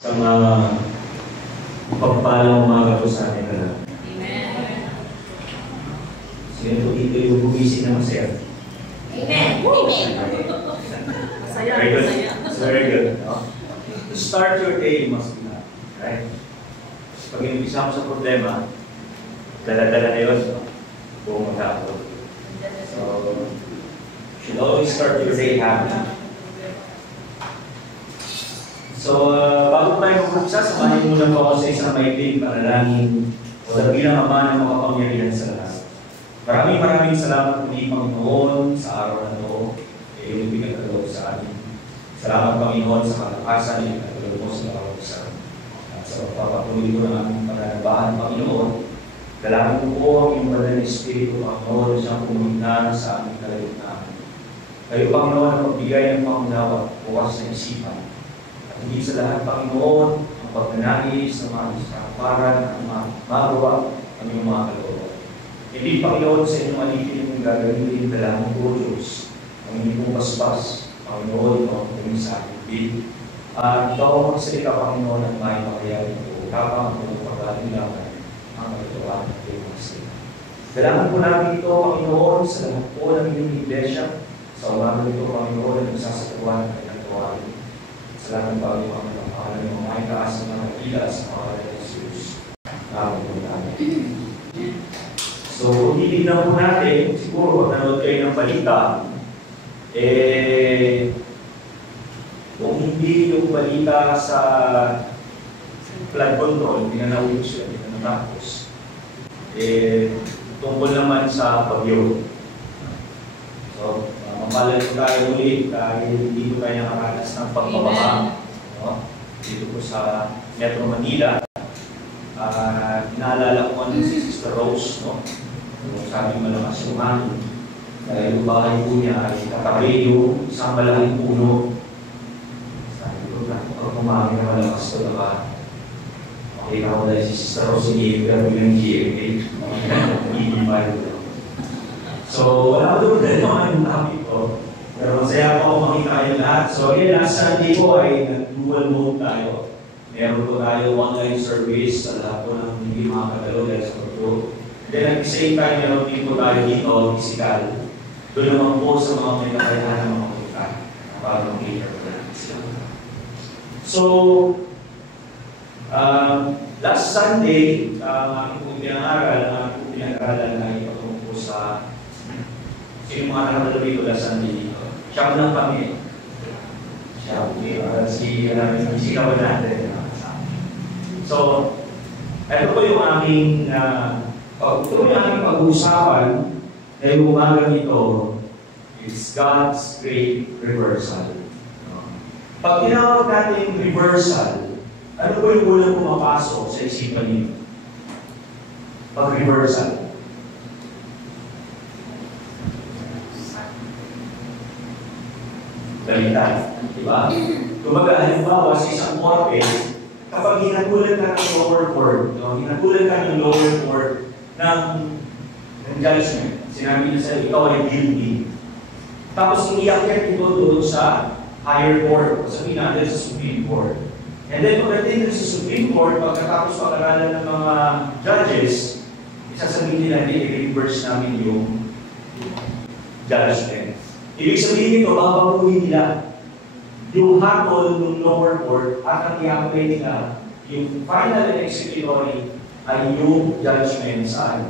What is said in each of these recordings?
Sa mga pagpalang umaga po sa atin na lang. Amen. Sino po dito yung bumising na masaya? Amen. Amen. Masaya. Very good. Masaya. Very good. No? To start your day, you must be happy. Right? Pag inumpisa mo sa problema, dala-dala na yun. Buong maghapon. So, you should always start your day happy. So, bago tayo mag-umpisa, samahin muna po ako sa isang maikling panalangin o bilang Ama ng makapangyarihan sa lahat. Maraming salamat po ni Panginoon sa araw na ito. Iyong pinagkaloob sa atin. Salamat Panginoon sa kalakasan ng pinagkaloob mo sa bawat isa. At sa pagpapatuloy ko ng aming pananabahan, Panginoon, dalangin ko po ang iyong banal na Espiritu, Panginoon, na siyang pumignan sa aming kalagitnaan. Kayo, Panginoon, ang magbigay ng pangunawa, bukas na isipan. Hindi sa lahat, Panginoon, ang pagnanais ng mga kaparan, ang magawa, ang iyong mga kalooban. Hindi, Panginoon, sa inyong alipin yung gagawin, dalangin ko, Diyos, ang inyong basbas, Panginoon, ang inyong sa aking at ikaw ang magsalita, Panginoon, ang may makayarin ko, kapang ang pagkatilangan, ang magagawa ng iyong magsalita. Dalangin po namin ito, Panginoon, sa lahat po ng inyong iglesia, sa umaga ito, Panginoon, ang isasatuan ng kanyang gawain. Salamat po ang pangalan ng mga itaas ng mga ila sa pangalan ng Jesus. Amen po namin. So, kung titignan po natin, siguro pag nanood kayo ng balita, kung hindi yung balita sa flood control, pinanawin siya, pinanatapos, tungkol naman sa bagyo. So, mapalan po tayo ulit dahil hindi po tayo nakaranas ng pagbabaha dito po sa Metro Manila. Inaalala ko ano si Sister Rose, no? Sabi malakas yung hangin. Dahil yung bahay po niya ay katabi yung isang malaking puno. Sabi ko, kapag kumangin na malakas ko na ba? Okay na ko dahil si Sister Rose hindi pero bilang GMA. Hindi ba yun? So, wala ko doon dahil naman yung topic ko. Pero masaya ako makita kayo lahat. So, again, last Sunday po ay nag-dual mode tayo. Meron po tayo online service sa lahat po ng hindi makakadalo dahil sa pagdo. Then at the same time, meron din po tayo dito, physical. Doon naman po sa mga may kakayahan ng mga kita para mag-cater po natin sila. So, last Sunday, ang aking po pinag-aralan ay patungkol po sa yung mga nakadalo dito last Sunday dito. Siyam lang kami. Siyam. Sikawan natin. So, ito po yung aming pag-uusapan na yung umaga nito is God's Great Reversal. Pag tinawag natin yung reversal, ano po yung unang pumapasok sa isipan niyo? Pag-reversal. Balitan. Diba? Kumbaga, halimbawa, sa isang korte, kapag hinagulan ka ng lower court, hinagulan ka ng lower court ng judgment, sinabi niya sa'yo, ikaw ay guilty. Tapos, iniakyat ito doon sa higher court, sabihin natin sa Supreme Court. And then, pagdating sa Supreme Court, pagkatapos pag-aralan ng mga judges, isasabihin nila, i-reverse namin yung judgment. Ibig sabihin ito, babaguhin nila yung hatol ng lower court at ang i-apply nila yung final and executory ay yung judgment sa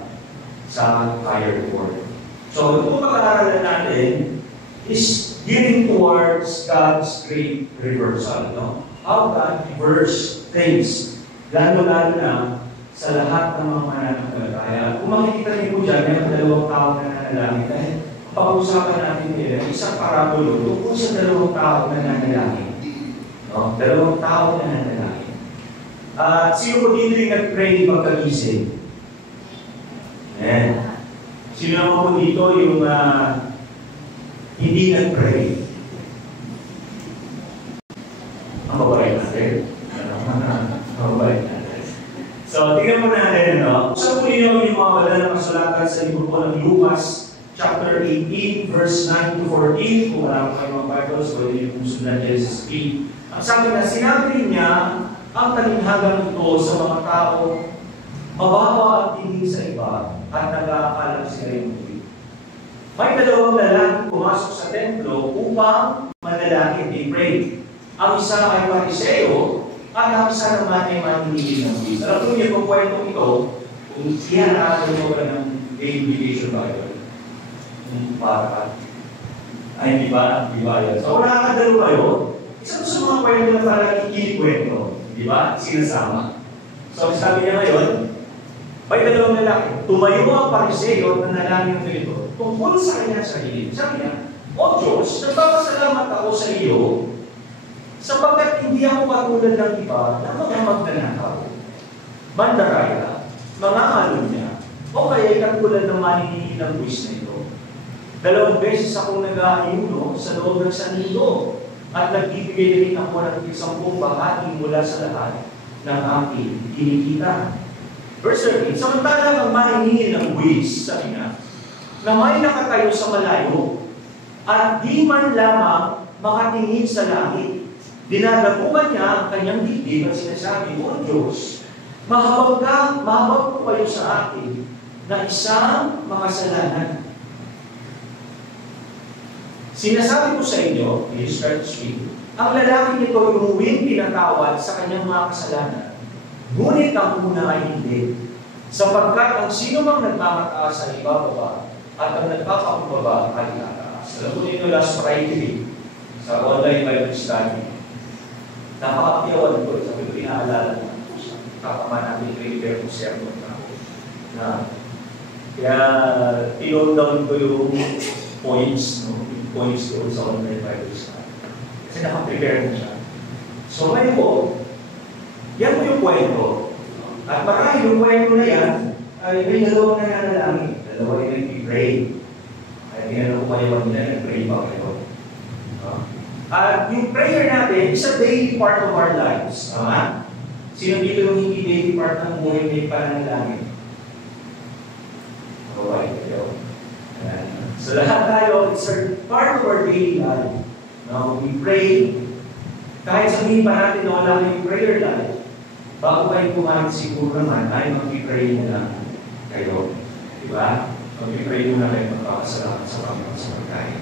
higher court. So, ito pag-aaralan natin is gearing towards God's great reversal. No? How God reverse things, lalo-lalo na sa lahat ng mga mananampalataya. Kung makikita niyo po dyan, may dalawang tao na nananalangin dahil pag-usapan natin nila, isang parabulo tungkol sa dalawang tao na nananalangin. No? Dalawang tao na nananalangin. At sino po dito yung nag-pray pagkagising? Amen. Sino naman po dito yung hindi nag-pray? Ang babae natin. Ang babae natin. So, tingnan mo natin, no? Saan po yun yung mga wala na kasulatan sa libro po ng Lucas, chapter 18, verse 9 to 14. Kung wala ko kayo mga Bibles, pwede yung sundan Genesis 3. Ang sabi na, sinabi niya ang talinhagang ito sa mga tao, mababa ang tingin sa iba at nag-aakala sila yung muli. May dalawang lalaki pumasok sa templo upang manalangin, they prayed. Ang isa ay Pariseo at ang isa naman ay manhinihil ng buwis. Alam mo niyo kung kwento ito, kung siya natin mo ba ng Biblication Bible, para ay di ba yun? So nakakadalo kayo, isa sa mga kwento na parang ikinikwento, di ba? Sinasama. So sabi niya ngayon, may dalawang lalaki, tumayo ang Pariseo na nalangin ng ganito tungkol sa kanyang sarili. Sabi niya, O Diyos, nagpapasalamat ako sa iyo sapagkat hindi ako katulad ng iba na mga magnanakaw, mandaraya, mga niya, o kaya katulad ng maninihin ng buwis na ito. 2 beses akong nag-aayuno sa loob ng sanilo at nagbibigay rin ako ng 10 bahagi mula sa lahat ng aking kinikita. Verse 13, samantalang ang maninihin ng buwis, sabi niya, na may nakatayo sa malayo at di man lamang makatingin sa langit. Dinadapuan niya ang kanyang dibdib at sinasabi, O Diyos, mahabag po kayo sa akin na isang makasalanan. Sinasabi ko sa inyo, please start to speak, ang lalaki nito umuwing pinatawad sa kanyang mga kasalanan. Ngunit ang una ay hindi, sapagkat ang sino mang nagmamataas sa ibababa at ang nagpapakumbaba ay itataas. Alam mo nito last Friday sa online Bible study, napaka-piyawan ko, sabi ko inaalala na kapama namin i-prepare ko sermon na kaya i-note down ko yung points, no? Yung points doon sa online Bible study. Kasi nakaprepare na siya. So ngayon po, yan po yung kwento. At marahil yung kwento na yan, ay may dalawang nananalangin. Dalawa yung nag-pray. Ay ginanong ko kayo nila, nag-pray pa kayo. At yung prayer natin is a daily part of our lives. Sino dito yung hindi daily part ng buhay may pananalangin? Alright, kayo. So lahat tayo, it's a part of our daily life. Now, we pray. Kahit sabihin pa natin na wala kayong prayer life, bago kayo kumain siguro naman, ay mag-pray muna kayo. Diba? Mag-pray muna kayo magpapasalamat sa Panginoon sa pagkain.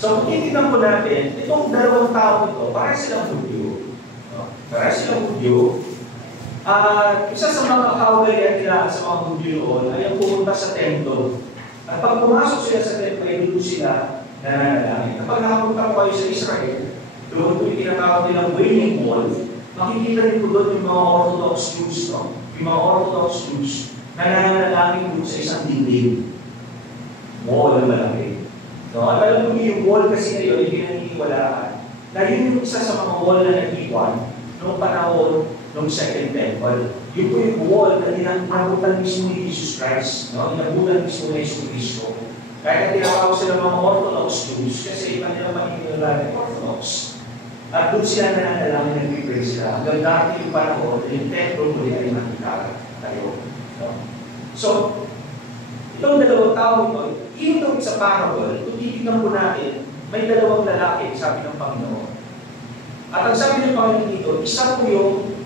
So, kung titignan po natin, itong dalawang tao ito, para silang Hudyo. Para silang Hudyo. Isa sa mga kaugalian nila sa mga Hudyo noon ay ang pumunta sa templo. At pag pumasok sila sa templo, ay doon sila nananalangin. Kapag nakapunta ko kayo sa Israel, doon po yung tinatawag nilang Wailing Wall, makikita rin po doon yung mga Orthodox Jews, no? Yung mga Orthodox Jews na nananalangin doon sa isang dingding. Wall na malaki. No? At alam mo yung wall kasi ngayon, hindi naniniwalaan. Na yun yung isa sa mga wall na nag-iwan noong panahon ng Second Temple. Yun po yung wall na inabutan mismo ni Jesus Christ. No? Inabutan mismo ni Jesus Cristo. Kaya tinatawag sila mga Orthodox Jews kasi iba nila maniniwalaan ng Orthodox. At doon sila nananalangin, nag-pray sila. Hanggang dati yung panahon, yung templo muli ay makita tayo. No? So, itong dalawang tao ito, itong sa parable, kung titignan po natin, may dalawang lalaki, sabi ng Panginoon. At ang sabi ng Panginoon dito, isa po yung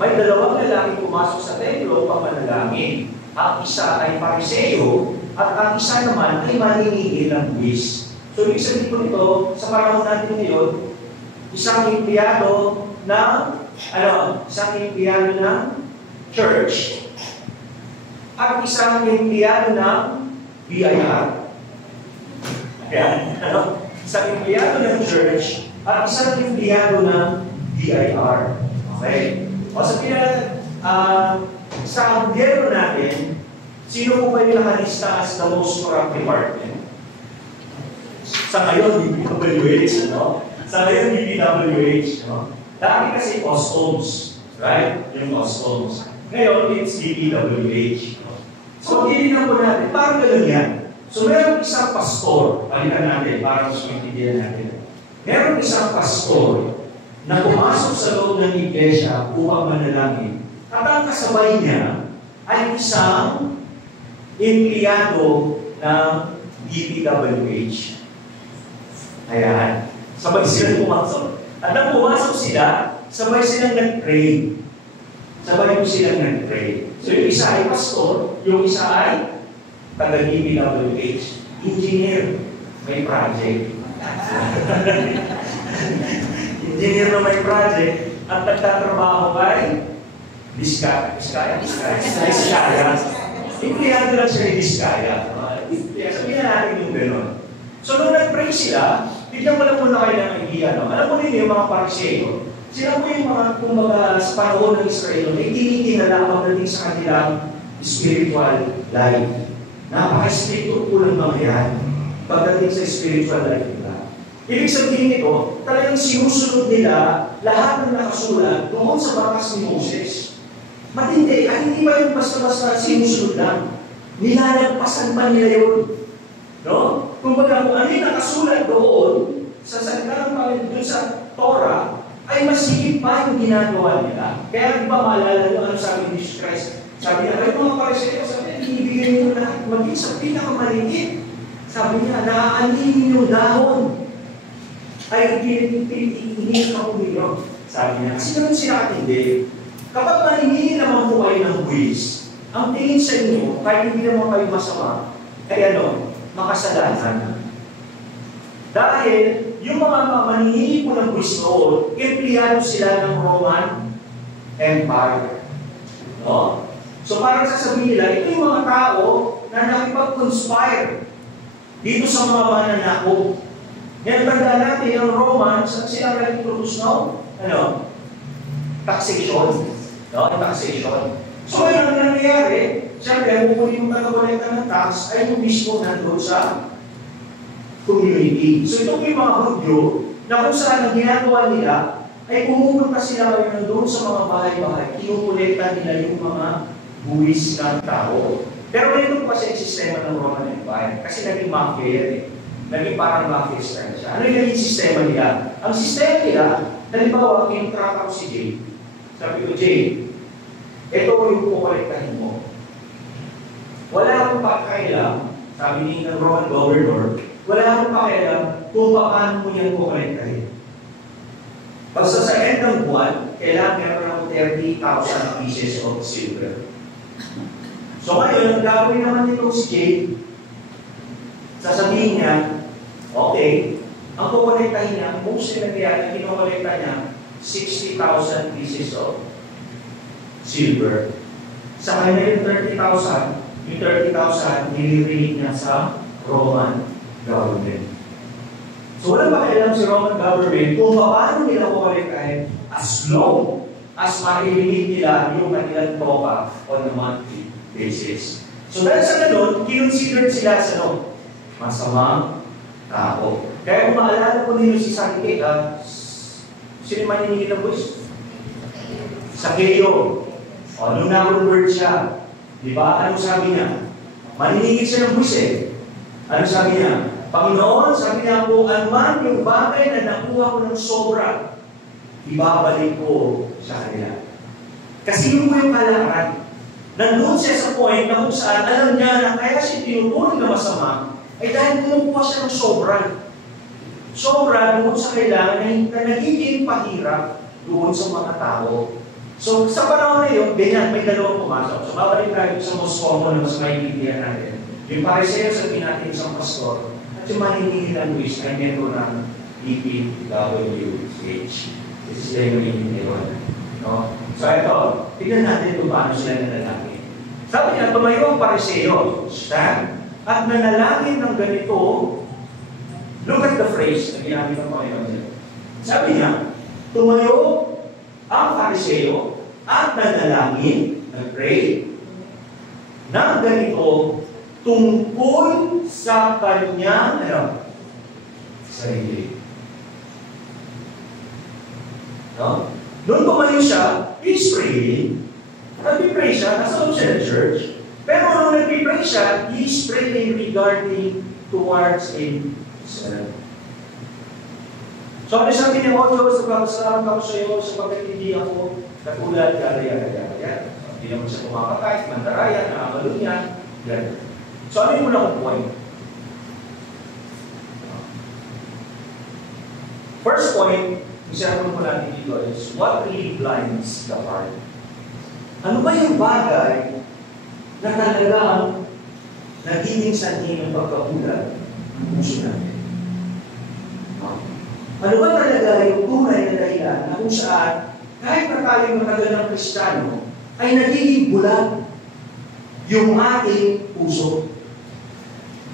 may dalawang lalaki pumasok sa templo upang manalangin. Ang isa ay Pariseo at ang isa naman ay maniningil ng buwis. So, ibig sabihin po nito, sa panahon natin ngayon, isang empleyado ng church at isang empleyado ng BIR. Ayan, isang empleyado ng church at isang empleyado ng BIR. Okay? O sabihin natin, sa gobyerno natin, sino po ba yung nakalista as the most corrupt department? Sa ngayon, DPWH, no? Sa ngayon, DPWH, no? Dati kasi customs, right? Yung customs. Ngayon, it's DPWH. No? So, titignan po natin, parang gano'n yan. So, meron isang pastor, palitan natin, para mas maintindihan natin. Meron isang pastor na pumasok sa loob ng iglesia upang manalangin. At ang kasabay niya ay isang empleyado ng DPWH. Ayan. Sabay sila pumasok. At nang pumasok sila sabay silang nag-pray. Sabay po silang nag-pray. So yung isa ay pastor, yung isa ay taga-DPWH, engineer, may project. Engineer na may project, at nagtatrabaho kay Diskaya. Empleyado lang siya ni Diskaya. Sabihin na natin yung gano'n. So nung nag-pray sila, biglang wala muna kayo ng idea. No? Alam mo rin yung mga Pariseo, sila po yung mga, kumbaga, sa panahon ng Israel, ay tinitingala pagdating sa kanilang spiritual life. Napaka-spiritual po ng mga yan pagdating sa spiritual life nila. Ibig sabihin nito, talagang sinusunod nila lahat ng nakasulat doon sa bakas ni Moses. Matindi, at hindi pa yung basta-basta sinusunod lang. Nilalagpasan pa nila yun. No? Kumbaga, kung ano yung nakasulat doon sa salita ng Panginoon doon sa Torah, ay masigit pa yung ginagawa nila. Kaya di ba maalala nyo ano sabi ni Jesus Christ? Sabi niya, ay mga Pariseo, sabi niya, ibigay niyo lahat, maging sa pinakamaligit. Sabi niya, naaalinin yung dahon. Ay, hindi ka pumilog. Sabi niya, kasi naman sinakatindi. Kapag maningin naman po kayo ng buwis, ang tingin sa inyo, kahit hindi naman kayo masama, ay ano, makasalanan. Dahil, yung mga maningin po ng buwis noon, empleyado sila ng Roman Empire. No? So parang sasabihin nila, ito yung mga tao na nakipag-conspire dito sa mga mananakop. Yan, tanda natin, yung Romans, sila nag-introduce no? Ano? Taxation. No? Taxation. So ano na nangyayari? Siyempre, kung yung tagakolekta ng tax ay yung mismo nandun sa community. So ito po yung mga Hudyo na kung saan ang ginagawa nila ay pumupunta sila kayo nandun sa mga bahay-bahay. Kinukolekta nila yung mga buwis ng tao. Pero ganito po kasi ang sistema ng Roman Empire. Kasi naging mafia yan eh. Naging parang mafia style siya. Ano yung naging sistema nila? Ang sistema nila, halimbawa, kinutrata ko si Jay. Sabi ko, Jay, ito yung kukolektahin mo. Wala akong pakialam, sabi ni ng Roman governor, wala akong pakialam kung paano mo yan kukolektahin. Basta sa end ng buwan, kailangan meron akong 30,000 pieces of silver. So ngayon, ang gagawin naman nito si Jay, sasabihin niya, okay, ang kukolektahin niya, most na kaya kinukolekta niya, 60,000 pieces of silver. Sa kanya yung 30,000, yung 30,000 nilirate niya sa Roman government. So walang pakialam si Roman government kung paano nila kukolektahin as long as ma-eliminate nila yung kanilang tropa on a monthly basis. So dahil sa ganun, kinonsidered sila sa masamang tao. Kaya kung maalala po ninyo si Sanke, sino maniningil ng buwis? Sakeo. O, nung na-convert siya, di ba? Anong sabi niya? Maniningil siya ng buwis eh. Anong sabi niya? Panginoon, sabi niya po, anuman yung bagay na nakuha ko ng sobra, ibabalik ko sa kanila. Kasi yun po yung kalakaran. Nandun siya sa point na kung saan alam niya na kaya siya tinutuloy na masama, ay dahil kumukuha siya ng sobra. Sobra doon sa kailangan na nagiging pahirap doon sa mga tao. So sa panahon na yun, ganyan, may dalawang pumasok. So babalik tayo sa most common na mas maiintindihan natin. Yung Pariseo sa natin isang pastor, at yung maniningil ng Luis ay membro ng DPWH. This is the yung no? So ito, tignan natin kung paano sila nanalangin. Sabi niya, tumayo ang Pariseo, stand, at nanalangin ng ganito. Look at the phrase na ginamit ng Panginoon niya. Sabi niya, tumayo ang Pariseo at nanalangin, nag-pray, ng ganito tungkol sa kanyang sarili. No? Noon tumayo siya, he's praying. Nag-pray siya, nasa loob siya ng church. Pero nung nag-pray siya, he's praying regarding towards himself. So, ano sabi niya, O Diyos, nagpapasalamat ako sa iyo sapagkat hindi ako katulad, yada. Hindi naman siya pumapatay, mandaraya, nakakalo niya, yada. So, ano yung muna kong point? First point, yung sermon ko natin dito is, what really blinds the heart? Ano ba yung bagay na talagang nagiging sanhi ng pagkabulag ng puso natin? Ano ba talaga yung tunay na dahilan na kung saan kahit na tayo matagal ng Kristiyano ay nagiging bulag yung ating puso?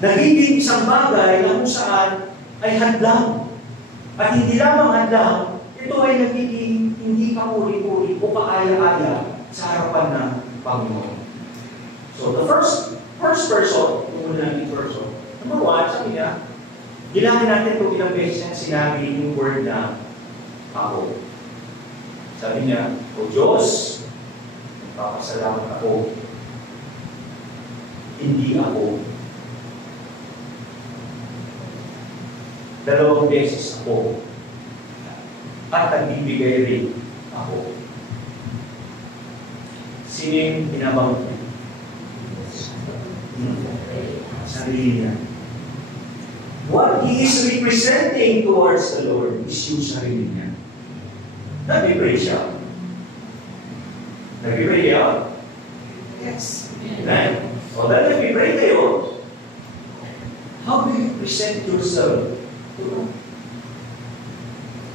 Nagiging isang bagay na kung saan ay hadlang. At hindi lamang hadlang, ito ay nagiging hindi kapuri-puri o kaaya-aya sa harapan ng Panginoon. So the first person, yung unang person, number one, sabi niya, bilangin natin kung ilang beses niya sinabi yung word na ako. Sabi niya, O Diyos, magpapasalamat ako. Hindi ako. Dalawang beses ako. At nagbibigay rin ako. Sino yung binabanggit niya? Sarili niya. What he is representing towards the Lord is yung sarili niya. Nag-pray siya. Nag-pray siya? Yes. Amen. O dahil nag-pray kayo, how do you present yourself?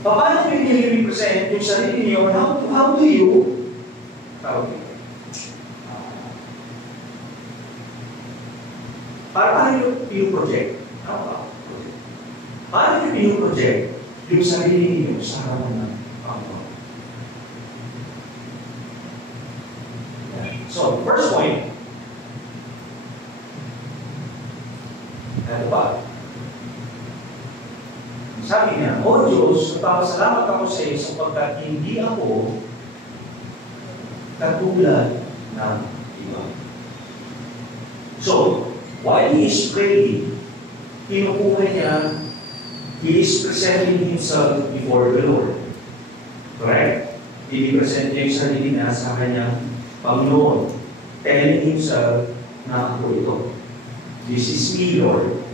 Paano nyo i-represent yung sarili niyo? How do you paano nyo pinu-project? Paano nyo pinu-project yung sarili niyo sa harapan ng Panginoon? So, first point, ano ba? Sabi niya, O Diyos, nagpapasalamat ako sa iyo sapagkat hindi ako katulad ng iba. So, while he is praying, pinukuha niya, he is presenting himself before the Lord. Correct? Pinipresent niya yung sarili niya sa kanyang Panginoon, telling himself na ako ito. This is me, Lord.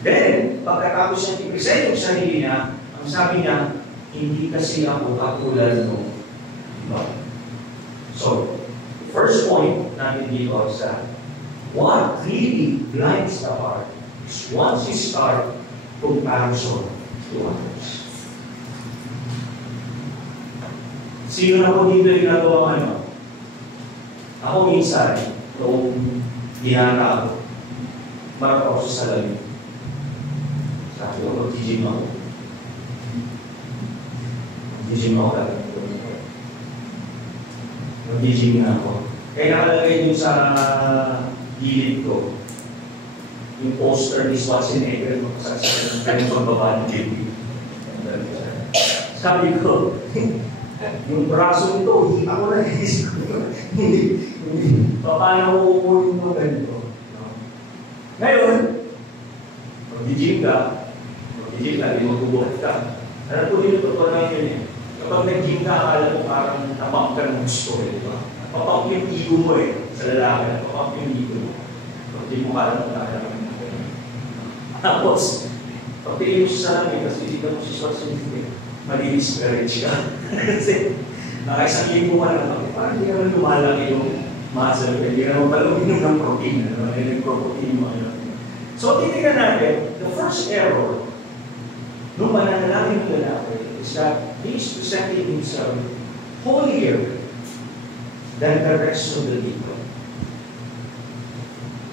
Then, pagkatapos niya i-present yung sarili niya, ang sabi niya, hindi kasi ako katulad ng iba. So, first point natin dito is that what really blinds the heart is once you start comparison to others. Sino na po dito yung nagawa ano? Ako minsan, noong ginana ako, marap ako sa salamin. Sabi ko, mag-gym ako. Mag-gym ako talaga. Mag-gym na ako. Kaya nakalagay dun sa gilid ko, yung poster ni Schwarzenegger, magsasabi ng kanyang pambaba ng gilid. Sabi ko, yung braso nito, hita ko na isip ko. Paano ko uunin mo ganito? Ngayon, mag-gym ka, hindi magbubuhat ka. Ano po dito totoo lang yun eh. Kapag nag-gym ka, akala mo parang napump ka ng gusto eh, di ba? Napump yung ego mo eh, sa lalaki, napump yung ego mo. Pag di mo kala mo kaya naman na ganyan. Tapos, pag tingin mo siya sa lamin, kasi hindi ka mo si Schwarzenegger, mali-discourage ka. Kasi, nakaisang ego mo na, parang hindi ka naman lumalaki yung muscle, hindi ka naman pala uminom ng protein, nag-protein mo. So, titignan natin, the first error nung mananalangin ng lalaki is that he is presenting himself holier than the rest of the people.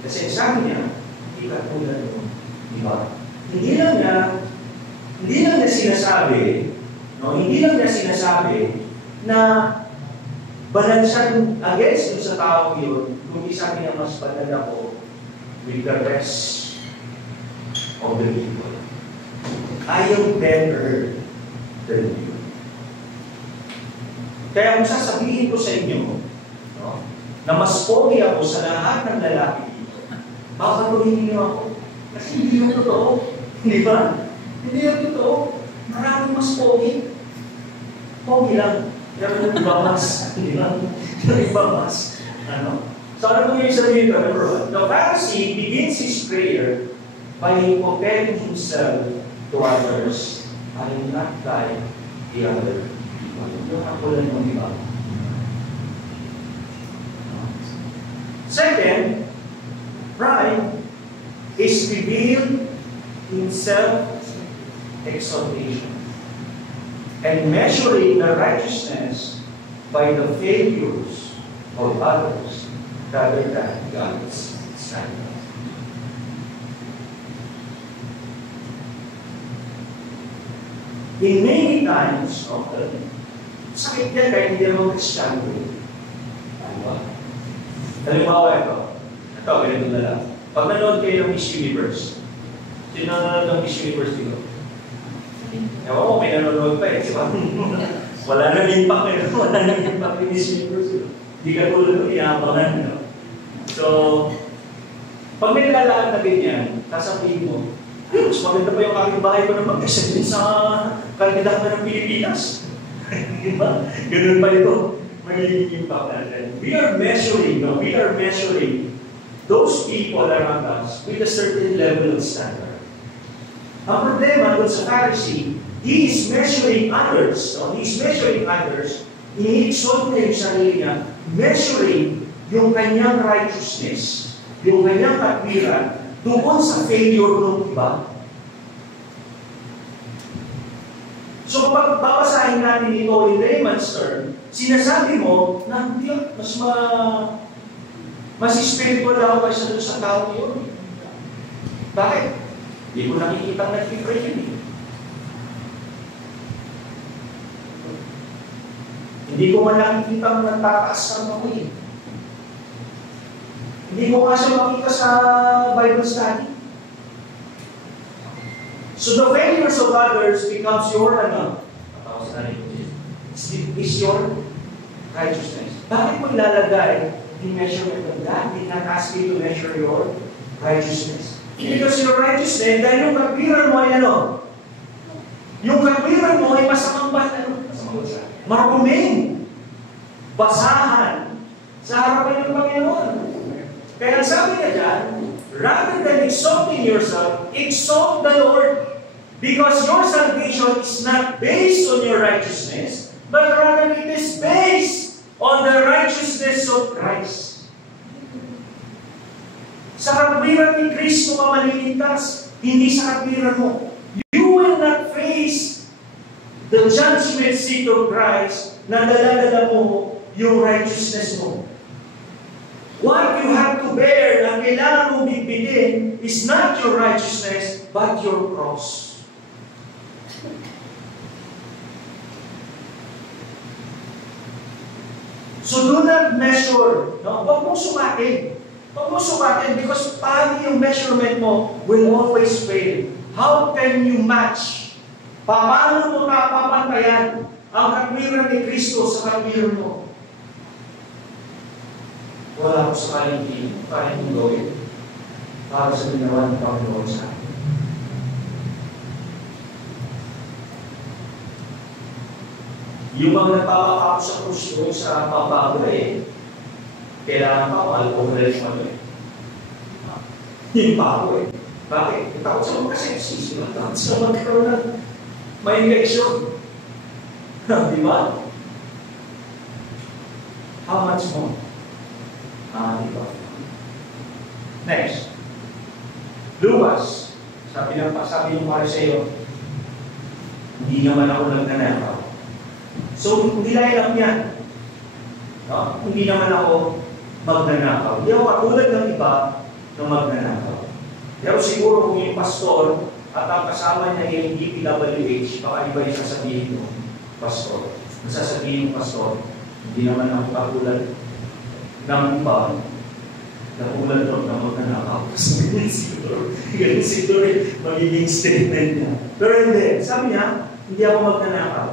Kasi sabi niya, hindi katulad mo, di ba? Hindi lang niya sinasabi na banal siya against dun sa tao yun, kundi sabi niya mas banal ako with the rest of the people. I am better than you. Kaya kung sasabihin ko sa inyo, no, na mas pogi ako sa lahat ng lalaki dito, papatuloy niyo ako. Kasi hindi yung totoo. Di ba? Hindi yung totoo. Maraming mas pogi. Pogi lang. Pero yung iba mas. Hindi lang. Yung iba mas. Ano? So ano po yung sabihin ko? Number one, the Pharisee begins his prayer by comparing himself to others. I am not like the other. Yung kakulan ng iba. Second, pride is revealed in self-exaltation and measuring the righteousness by the failures of others rather than God's standard. In many times, sakit yan kahit hindi naman Kristiyano. Ano ba? Halimbawa ito, ganito na lang. Pag nanood kayo ng Miss Universe, sino nanonood ng Miss Universe dito? Ewan mo, may nanonood pa di ba? Wala nang impact ngayon. Wala nang impact ng Miss Universe. Hindi ka tulad ng inaabangan. So, pag may nalalaan na ganyan, sasabihin mo, mas maganda pa yung aking bahay ko na mag-present sa kandidato ng Pilipinas. Diba? Ganun pa ito. Magiging impact natin. We are measuring those people around us with a certain level of standard. Ang problema dun sa Pharisee, he is measuring others. Ini-exalt niya yung sarili niya, measuring yung kanyang righteousness, yung kanyang katwiran, doon sa failure ng iba. So kapag babasahin natin ito in layman's term, sinasabi mo na mas spiritual ako kaysa doon sa tao yun. Bakit? Hindi ko nakikita nag-pray yun eh. Hindi ko man nakikita nagtataas ng ako eh. Hindi ko nga siya makita sa Bible study. So the failures of others becomes your is your righteousness. Bakit mo ilalagay the measurement of God? Did not ask you to measure your righteousness. Because your righteousness, dahil yung katwiran mo ay ano? Yung katwiran mo ay masamang maruming, basahan, sa harapan ng Panginoon. Kaya sabi niya dyan, rather than exalting yourself, exalt the Lord. Because your salvation is not based on your righteousness, but rather it is based on the righteousness of Christ. Sa katwiran ni Kristo ka maliligtas, hindi sa katwiran mo. You will not face the judgment seat of Christ na dala-dala mo yung righteousness mo. What you have to bear na kailangan mong bigbitin is not your righteousness, but your cross. So do not measure. No? Huwag mong sumatin. Huwag mong sumatin because paano yung measurement mo will always fail. How can you match? Paano mo papapantayan ang katwiran ni Kristo sa katwiran mo? Wala ko sa kaligin, kaya mong gawin para sa ginawa ng Panginoon sa akin. Yung mga nagpapakako sa krus doon sa pagbago kailangan pa, alcohol mo yung bago Bakit? Takot sa mga sepsis, takot sa magkaroon ng may infection. Di ba? How much more? Di ba? Next. Luwas. Sabi ng Pariseo, hindi naman ako nagnanakaw. So, hindi lang yan. No? Hindi naman ako magnanakaw. Hindi ako katulad ng iba na magnanakaw. Pero siguro kung yung pastor at ang kasama niya yung DPWH, baka iba yung sasabihin mo, pastor. Ang sasabihin mo, pastor, hindi naman ako katulad ng iba na tulad ng magnanakaw. Ganun siguro magiging statement niya. Pero hindi. Sabi niya, hindi ako magnanakaw.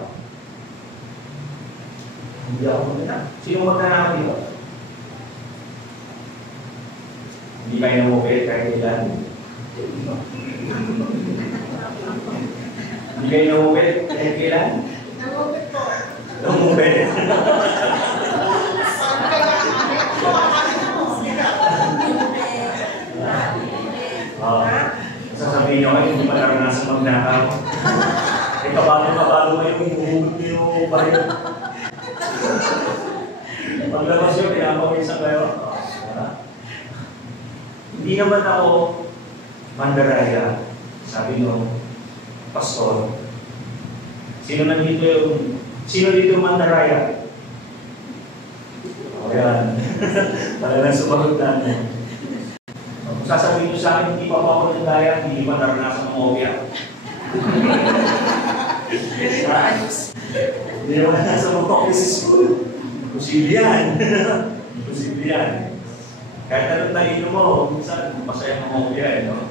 Hindi ako magnanakaw. Sino magnanakaw dito? Hindi kayo namukit kahit ilan. Hindi kayo namukit kahit ilan? Namukit po. Namukit. Sasabihin nyo kayo, hindi pa naranasan magnakaw. kabalo kayo, hinuhugot niyo pa rin. Paglabas nyo, pinapawisan kayo. Hindi naman ako mandaraya, sabi nung pastor. Sino dito mandaraya? O yan. Talagang sumagot namin. Kung sasabihin nyo sa akin, hindi pa ako nandaya, hindi pa naranasan ng obya. Hindi naman nasa mga office school. Posible yan. Posible yan. Kahit anong talino mo, minsan masaya ng obya eh, no?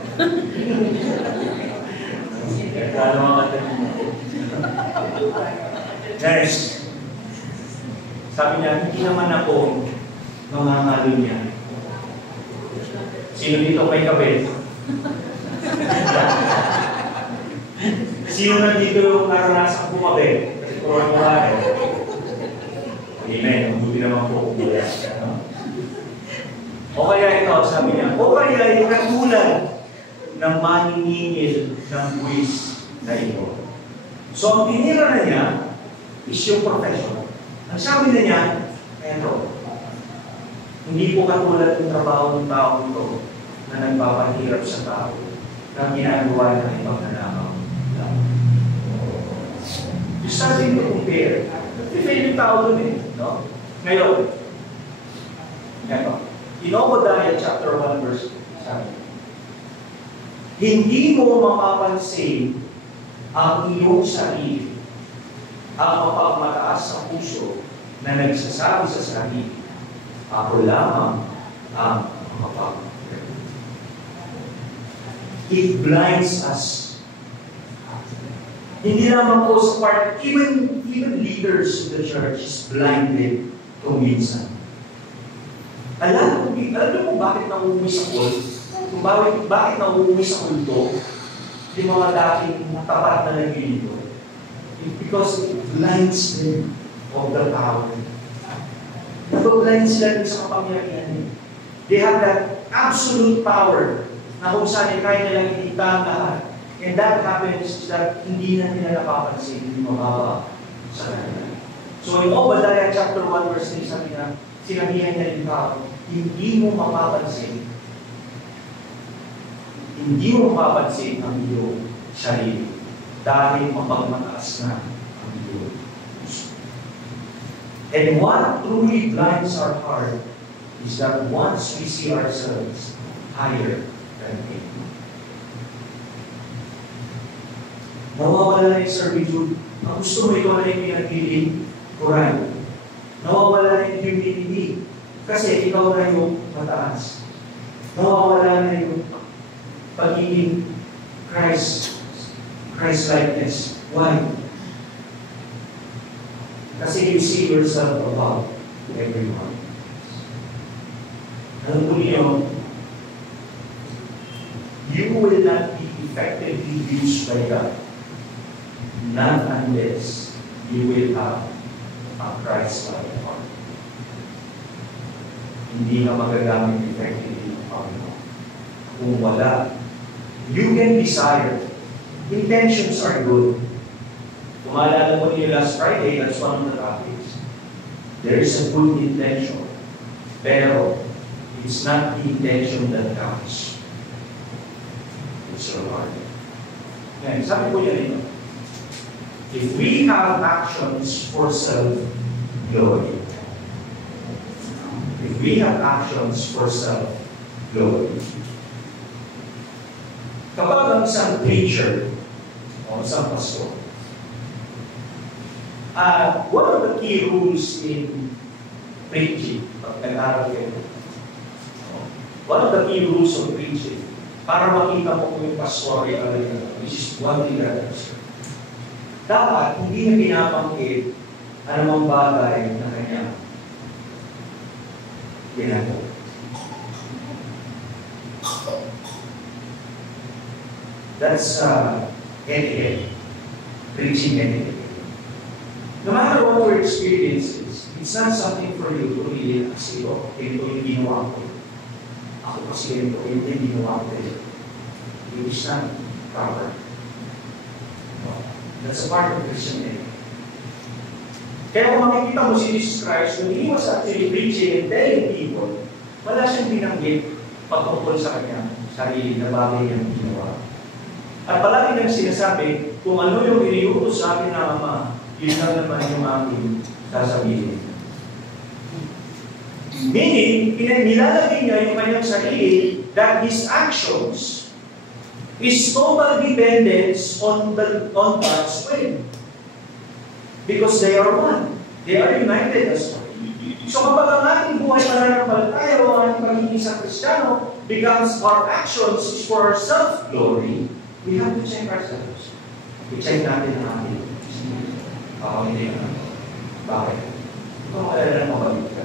Kahit ano mga talino mo. Next. Sabi niya, hindi naman ako mangangalo niya. Sino dito may kabit? Sino na dito yung naranasan kumabit? Kasi puro mo nga eh. Amen. Mabuti naman po. O kaya ito, sabi niya, o kaya yung katulad ng maniningil ng buwis na ito. So, ang tinira na niya is yung profession. Ang sabi na niya, eto, hindi po katulad ng trabaho ng tao ito na nagpapahirap sa tao na ginagawa ng ibang nanakaw. You starting to compare. I-fail yung tao dun eh. No? Ngayon, eto, in Obadiah chapter 1 verse 7, hindi mo mapapansin ang iyong sarili, ang mapagmataas sa puso na nagsasabi sa sarili, ako lamang ang mapagmataas. It blinds us. Hindi naman po sa part, even leaders in the church is blinded kung minsan. Alam mo bakit nauuwi sa call? Kung bakit nauuwi sa kulto? Yung mga dating tapat na naglilito. Because it blinds them of the power. Nabablind sila dun sa kapangyarihan. They have that absolute power na kung saan kaya nilang itigta ang lahat. And that happens is that hindi na nila napapansin yung mababa sa kanila. So in Obadiah chapter 1 verse 3, sabi na, sinabihan niya yung tao, hindi mo mapapansin ang iyong sarili dahil mapagmataas na ang iyong puso. And what truly blinds our heart is that once we see ourselves higher than Him, nawawala na yung servitude. Ang gusto mo ito na yung pinagpiling Quran. Nawawala na yung humility. Kasi ikaw na yung mataas. Nawawala na yung pagiging Christ-likeness. Why? Kasi you see yourself above everyone. Alam mo niyo, you will not be effectively used by God. Not unless you will have a Christ-like heart. Hindi ka magagamit effectively ng Panginoon. Kung wala, you can desire. Intentions are good. Kung maalala mo niyo last Friday, that's one of the topics. There is a good intention. Pero, it's not the intention that counts. It's your heart. Ngayon, sabi ko yan ito. If we have actions for self-glory, kapag ang isang preacher o isang pastor, one of the key rules in preaching, pag nag-aral kayo, one of the key rules of preaching, para makita mo kung yung pastor ay talaga, which is one thing that dapat hindi na pinapanggit anumang bagay na kanya ginagawa. That's etiquette. Preaching etiquette. No matter what your experience is, it's not something for you to really say, oh, ito yung ginawa ko. Ako kasi ito yung ginawa ko. It is not proper. That's a part of Christianity. Kaya kung makikita mo si Jesus Christ, when He was actually preaching and telling people, wala siyang binanggit patungkol sa kanya, sarili na bagay niyang ginawa. At palagi niyang sinasabi, kung ano yung iniutos sa akin ng Ama, yun lang naman yung aking sasabihin. Meaning, nilalagay niya yung kanyang sarili that His actions is total dependence on God's will. Because they are one. They are united as one. So kapag ang ating buhay pananampalataya o ang ating pagiging isang Kristiyano becomes our actions is for our self-glory, we have to check ourselves. I-check natin ang ating hindi na. Bakit? Ito kaya na mabalik ka.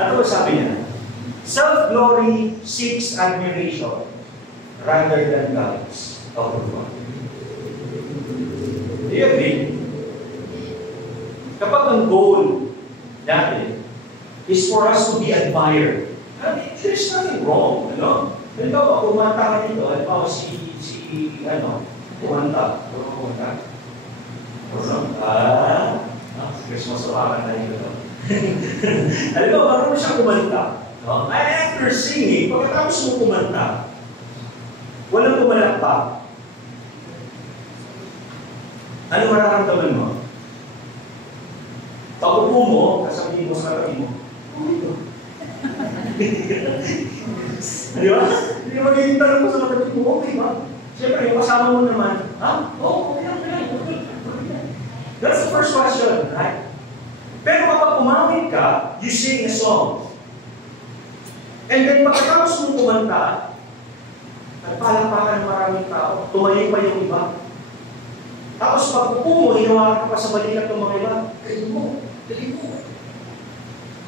Ano ba sabi niya? Self-glory seeks admiration rather than God's approval. Do you agree? Kapag ang goal natin is for us to be admired, I mean, there's nothing wrong, ano? Halimbawa, kumanta ka dito, halimbawa kumanta. Christmas umakan na yun. Halimbawa, marunong siya kumanta. No? And after singing, pagkatapos mo kumanta, walang kumalakpak. Ano mararamdaman mo? Pag-upo mo, kasabihin mo sa katabi mo, di ba? Hindi mo magiging tanong mo sa katabi mo, okay ba? Siyempre, yung kasama mo naman, ha? Oo, okay. That's the first question, right? Pero kapag umawit ka, you sing a song. And then pagkatapos mo kumanta, nagpalakpakan ng maraming tao, tumayo pa yung iba. Tapos pag upo mo, hinawakan ka pa sa balikat ng mga iba, galing mo.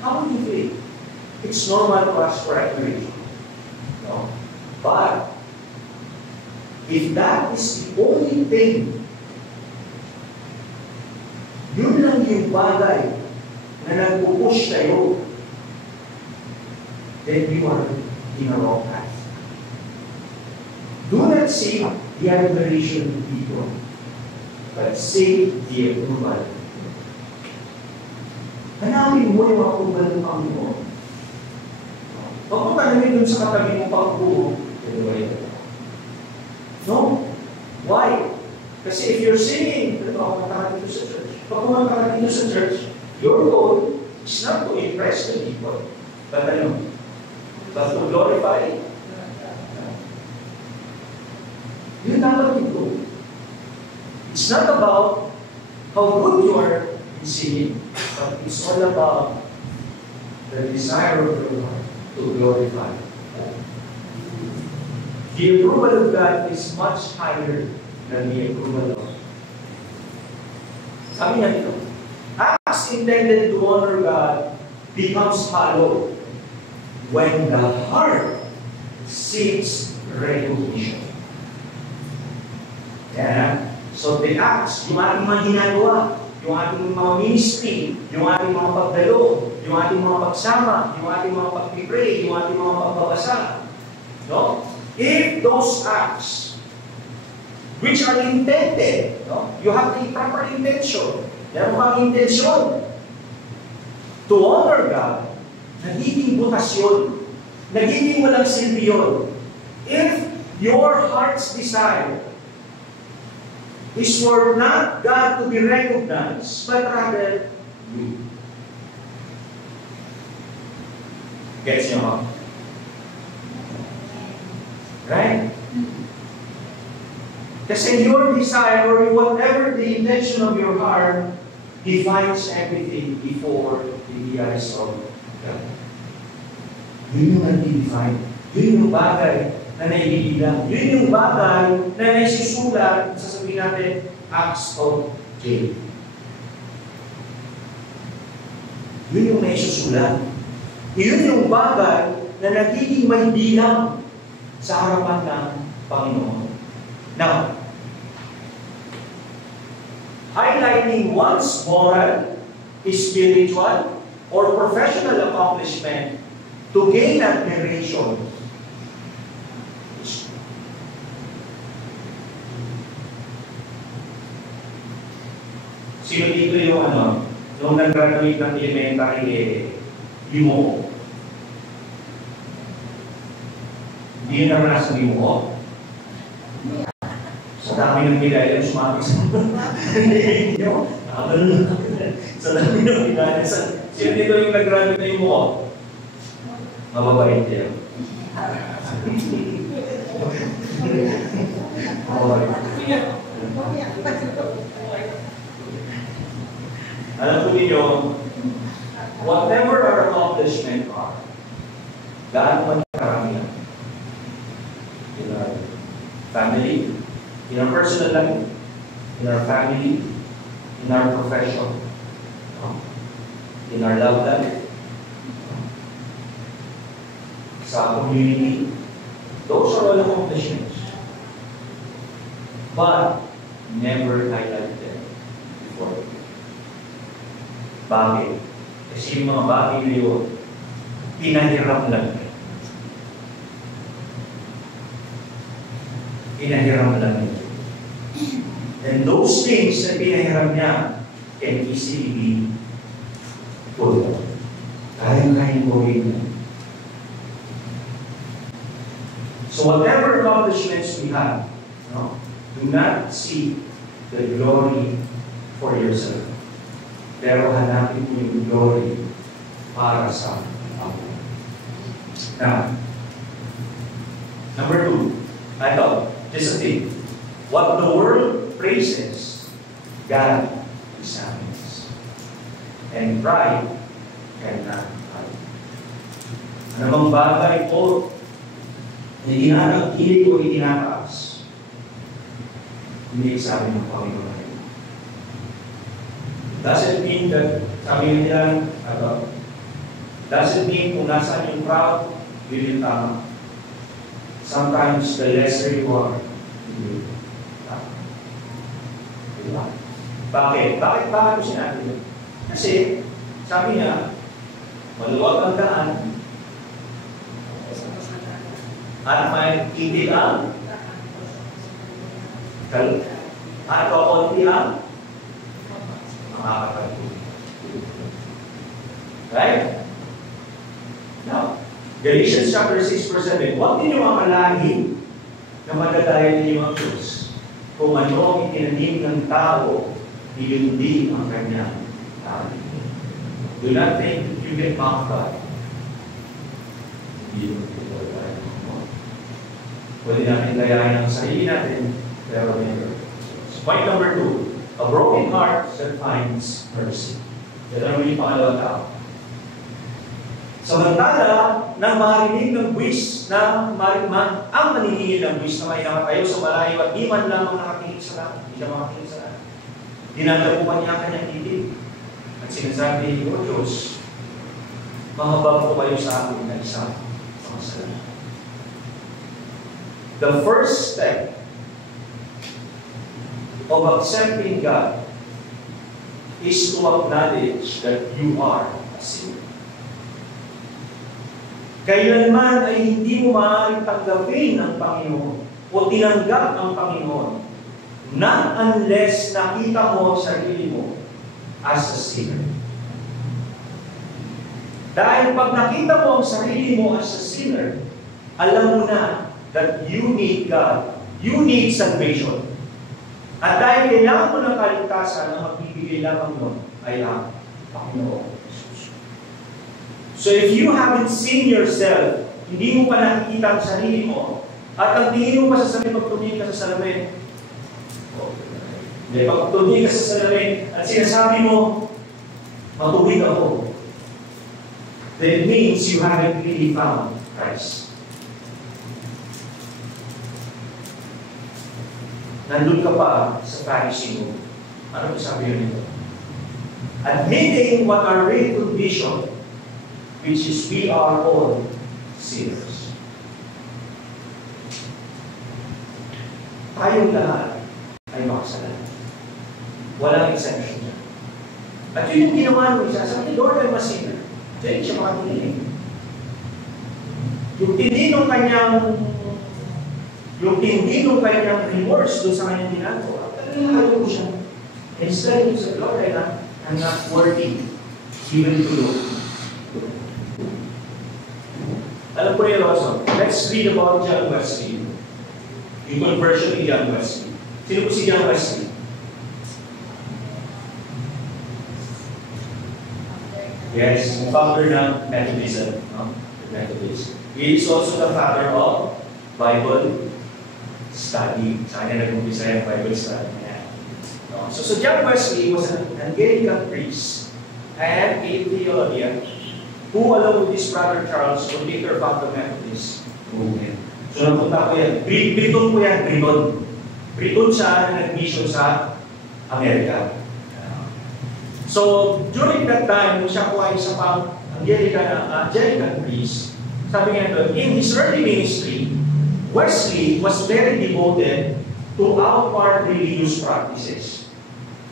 How do you feel? It's normal to ask for admiration. No? But, if that is the only thing, yun lang yung bagay na nagpupush kayo, then you are in a wrong path. Do not seek the admiration of people, but seek the approval. Hanapin mo yung approval ng Panginoon. Huwag mo tanongin dun sa katabi mo pang-upo. No? Why? Kasi if you're singing, kumanta ka dito sa church. Pag kumanta ka dito sa church, your goal is not to impress the people, but to glorify. Yun dapat yung goal. It's not about how good you are in singing, but it's all about the desire of your heart to glorify. The approval of God is much higher than the approval of. Sabi niya dito, acts intended to honor God becomes hollow when the heart seeks recognition. Yeah. So the acts, yung ating mga ginagawa, yung ating mga ministry, yung ating mga pagdalo, yung ating mga pagsama, yung ating mga pag-pray, yung ating mga pagbabasa. No? If those acts, which are intended, no? You have the proper intention. Meron kang intensyon to honor God, nagiging butasyon, nagiging walang silbi yun. If your heart's desire is for not God to be recognized, but rather you. Gets nyo ba? Right? Kasi your desire or whatever the intention of your heart defines everything before the eyes of God. Yun yung nag-define. Yun yung bagay na naibibilang. Yun yung bagay na naisusulat, sasabihin natin, acts of faith. Yun yung naisusulat. Yun yung bagay na nagiging may bilang sa harapan ng Panginoon. Now, highlighting one's moral, spiritual, or professional accomplishment to gain admiration. Sino dito yung nung nag-graduate ng elementary, limuho? Hindi yun naranasan limuho? Sa dami ng bigay, yung sumapit sa hindi nyo. Sa dami ng bigay. Sino dito yung nag-graduate na limuho? Mababait yun. Alam po ninyo, whatever our accomplishment are, gaano man karamihan in our family, in our personal life, in our family, in our profession, in our love life, sa community, those are all accomplishments. But never highlight them before. Bakit? Kasi yung mga bagay na yun, pinahiram lang. Pinahiram lang yun. And those things na pinahiram niya can easily be pulled. Kaya-kaya ko rin. So whatever accomplishments we have, do not seek the glory for yourself. Pero hanapin mo yung glory para sa ako. Now, number 2, just a thing. What the world praises, God examines. And pride cannot hide. Anumang bagay po na itinatagili o itinataas, ini-examine ng Panginoon. Doesn't mean that, sabi nila, doesn't mean kung nasaan yung proud, yun yung tama. Sometimes the lesser you are, yun yung tama. Diba? Bakit? Bakit ko sinabi yun? Kasi, sabi niya, maluwag ang daan, at may itig ang, at kaunti ang, right? Now, Galatians chapter 6 verse 7, huwag ninyo akalain na madadayan ninyo ang Diyos. Kung ano ang itinanim ng tao, yun din ang kanyang tao. Do not think you get mocked by. Hindi mo ito. Pwede natin layain ang sarili natin, pero never. Point number 2. A broken heart that finds mercy. Yan ang yung pangalawang tao. Samantala, nang marinig ng buwis na ang maniningil ng buwis na may nakatayo sa malayo at di man lamang nakatingin sa langit, hindi siya makatingin sa langit. Dinadapuan niya ang kanyang titig. At sinasabi, O Diyos, mahabag po kayo sa akin na isang pangasalan. The first step of accepting God is to acknowledge that you are a sinner. Kailanman ay hindi mo maaaring tanggapin ang Panginoon o tinanggap ang Panginoon not unless nakita mo ang sarili mo as a sinner. Dahil pag nakita mo ang sarili mo as a sinner, alam mo na that you need God. You need salvation. At dahil kailangan mo ng kaligtasan na magbibigay lamang mo ay ang Panginoon Jesus. So if you haven't seen yourself, hindi mo pa nakikita ang sarili mo, at ang tingin mo pa sa sarili, pagtumingin ka sa salamin, pagtumingin ka sa salamin, at sinasabi mo, matuwid ako, then it means you haven't really found Christ. Nandun ka pa sa Pharisee mo. Ano sabi yun nito? Admitting what our real condition, which is we are all sinners. Tayong lahat ay makasalanan. Walang exception niya. At yun yung ginawa nung isa. Sabi ni Lord ay masinner. Diyan siya makatingin. Yung tindi ng kanyang remorse doon sa kanyang ginagawa, talagang ayaw ko siya. Instead, he said, Lord, I'm not worthy even to look. Alam po niyo, Rosso, let's read about John Wesley. Yung conversion ni John Wesley. Sino po si John Wesley? Yes, founder ng Methodism. No? Methodist. He is also the father of Bible study. Sa kanya nag-umpisa yung Bible study niya. No? So John Wesley was an Anglican priest and a theologian who, along with his brother Charles, would later found the Methodist movement. So napunta ko yan. Briton po yan, Briton. Briton siya na nag-mission sa Amerika. So, during that time, nung siya po ay isa pang Anglican priest, sabi nga doon, in his early ministry, Wesley was very devoted to outward religious practices.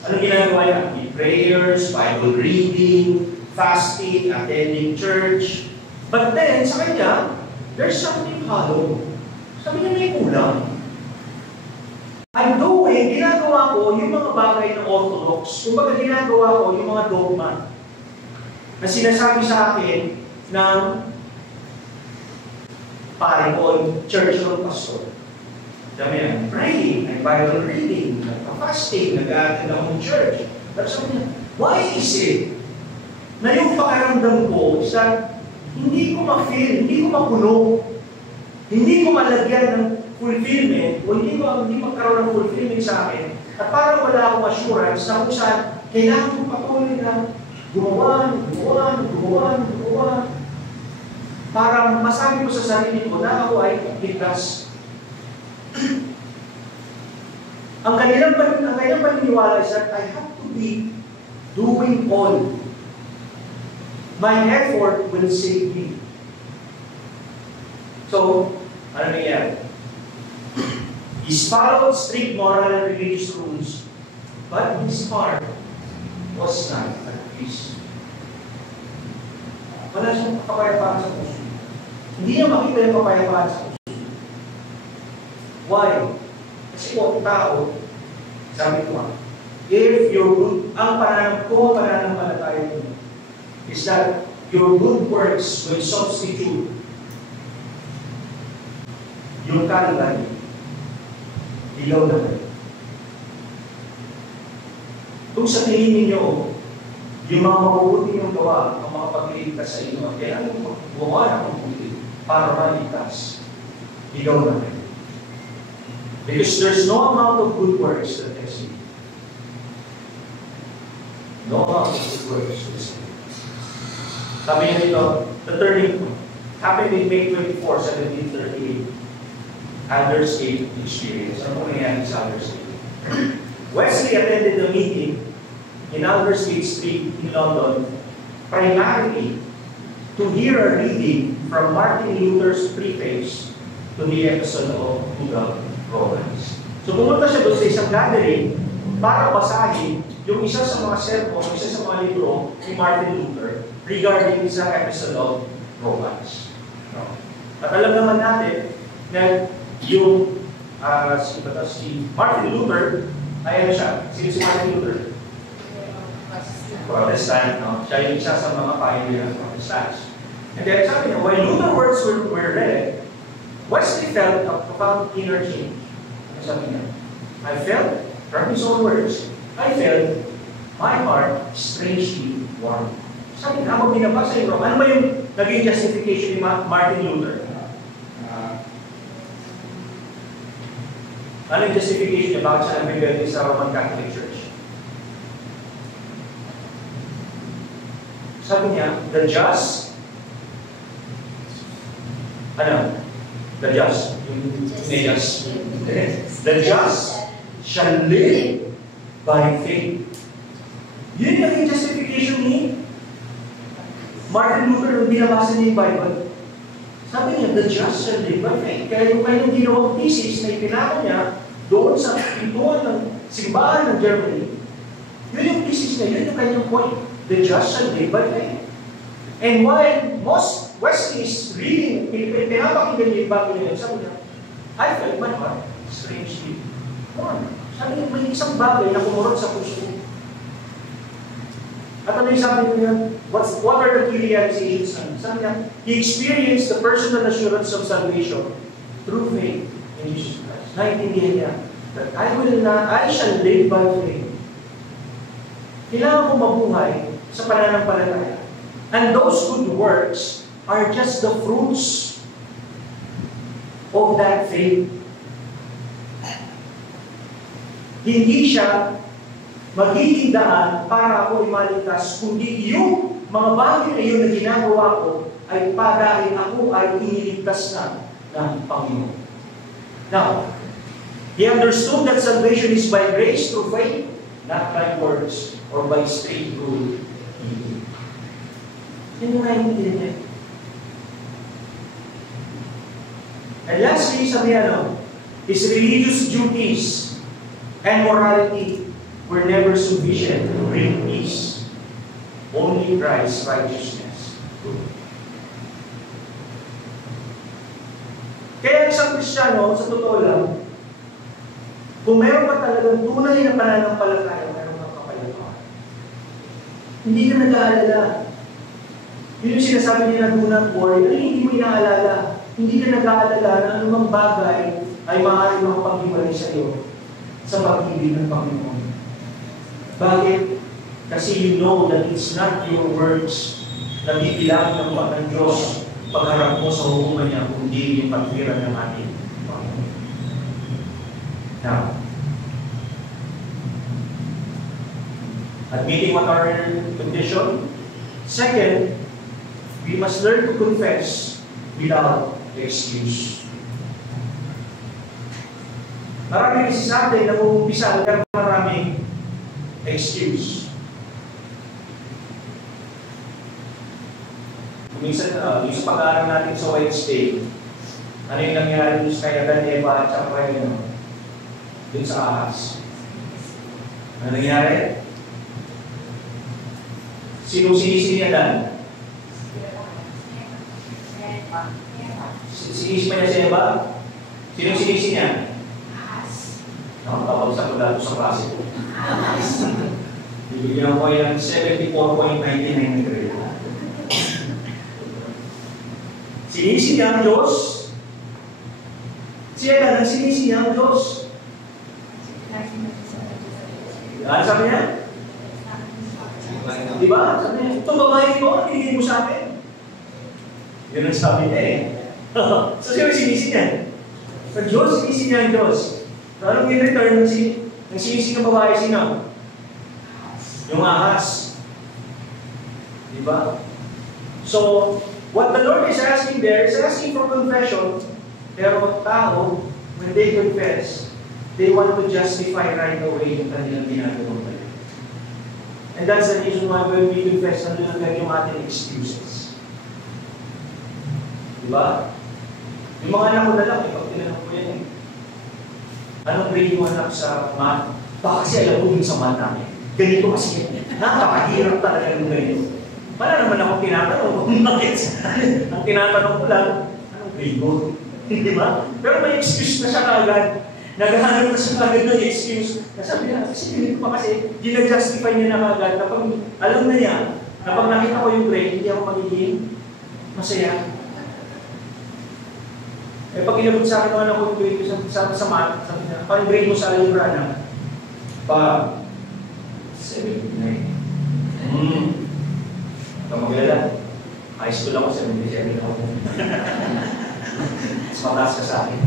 Ano ginagawa niya? Prayers, Bible reading, fasting, attending church. But then, sa kanya, there's something hollow. Sabi niya, may kulang. I'm doing, ginagawa ko yung mga bagay ng Orthodox. Kumbaga ginagawa ko yung mga dogma na sinasabi sa akin ng pare ko, church or pastor. Sabi niya, praying, Bible reading, fasting, nag-attend ako ng church. Tapos sabi niya, why is it na yung pakiramdam ko sa hindi ko ma-feel, hindi ko mapuno, hindi ko malagyan ng fulfillment, o hindi magkaroon ng fulfillment sa akin, at parang wala akong assurance na kung saan kailangan ko patuloy na gumawa, para masabi ko sa sarili ko na ako ay ligtas. Ang kanilang paniniwala is that I have to be doing all. My effort will save me. So, ano nangyari? He followed strict moral and religious rules, but his heart was not at peace. Wala siyang kapayapaan sa puso. Hindi niya makita yung kapayapaan sa puso. Why? Kasi kung tao, sabi ko if your good, ang pananampalataya mo is that your good works will substitute yung kalagayan. Ilaw na kayo. Kung sa tingin ninyo, yung mga mabubuti yung gawa, ang mga pagliligtas sa inyo, kailangan mo gumawa ng mabuti para maligtas. Ilaw na kayo. Because there's no amount of good works that exist. No amount of good works that exist. Sabi niya dito, the turning point happened in May 24, 1738. Aldersgate experience. Ano po nangyari sa Aldersgate? Wesley attended the meeting in Aldersgate Street in London primarily to hear a reading from Martin Luther's preface to the epistle of Romans. So pumunta siya doon sa isang gathering para basahin yung isa sa mga sermon, isa sa mga libro ni Martin Luther regarding sa epistle of Romans. At alam naman natin na yung si Martin Luther ay ano siya? Sino si Martin Luther? Protestant, no? Siya yung isa sa mga pioneer ng Protestants. And then sabi niya, while Luther's words were read, Wesley felt a profound inner change. Ano sabi niya? I felt, from his own words, I felt my heart strangely warm. Sabi niya, habang binabasa yung Rome, ano ba yung naging justification ni Martin Luther? Ano yung justification niya bakit siya nabibigay sa Roman Catholic Church? Sabi niya, the just, the just, the just shall live by faith. Yun yung justification ni Martin Luther nung binabasa niya yung Bible. Sabi niya, the just shall live by faith. Kaya yung kanyang ginawang thesis na ipinako niya doon sa pintuan ng simbahan ng Germany, yun yung thesis niya, yun yung kanyang point. The just shall live by faith. And while Wesley is reading, pinapakinggan niya yung bago niya, sabi niya, I felt my heart strangely warm. Sabi niya, may isang bagay na kumurot sa puso. At ano yung sabi niya? What are the key realizations? Sabi niya, he experienced the personal assurance of salvation through faith in Jesus Christ. Naintindihan niya that I shall live by faith. Kailangan ko mabuhay sa pananampalataya. And those good works are just the fruits of that faith. Hindi siya magiging daan para ako imaligtas, kundi yung mga bagay na yun na ginagawa ko ay dahil ako ay iniligtas na ng Panginoon. Now, he understood that salvation is by grace through faith, not by works or by straight rule. Yan yung naiintindihan niya. And lastly, sabi his religious duties and morality were never sufficient to bring peace. Only Christ's righteousness. Kaya isang Kristiyano, sa totoo lang, kung meron ka talagang tunay na pananampalataya, meron kang kapayapaan. Hindi ka nag-aalala. Yun yung sinasabi nila do not worry, ay hindi mo inaalala. Hindi ka nag-aalala na anumang bagay ay maaaring makapag-iwalay sa iyo sa pag-ibig ng Panginoon. Bakit? Kasi you know that it's not your works na bibilang ng Diyos pagharap mo sa hukuman niya, kundi yung pagtira ng ating Panginoon. Now, admitting what our condition. Second, we must learn to confess without excuse. Marami kasi sa atin na uumpisa ng maraming excuse. Minsan, yung sa pag-aaral natin sa Wednesday, ano yung nangyari sa kay Adan, Eva, at saka dun sa ahas? Ano nangyari? Sino sinisi ni Adan? Sinisi pa niya si Eva? Sino sinisi niya? Nakakapagsak ko dito sa klase ko. Bibigyan ko yung 74.99 grade. Sinisi niya ang Diyos. Si Adan, sinisi niya ang Diyos. Ano sabi niya? Diba? Sabi niya, itong babae ko, ang pinigay mo sa akin. Yun ang sabi niya eh. So sino sinisi niya? Sa Diyos, sinisi niya ang Diyos. So anong in-return ng sinisi ng babae sino? Yung ahas. Diba? So, what the Lord is asking there is asking for confession. Pero tao, when they confess, they want to justify right away yung kanilang ginagawa. And that's the reason why when we confess, nandun agad yung ating excuses. Diba? Yung mga anak ko na lang, pag tinanong ko yan eh. Anong grade mo anak sa math? Baka kasi alam ko din sa math namin. Ganito kasi yan. Napakahirap talaga yung ganito. Wala naman ako tinatanong. Ang tinatanong ko lang, anong grade mo? Diba? Pero may excuse na siya kagad. Naghahanap na siya kagad ng excuse. Nasabi niya, kasi hindi pa kasi, ginag-justify niya na kagad. Kapag alam na niya, kapag nakita ko yung grade, hindi ako magiging masaya. Eh pag inabot sa akin naman ako yung grade ko sa math, sabi niya, parang grade mo sa algebra na, pa 79. Ikaw maglala. High school ako, 77 ako. Mas mataas ka sa akin.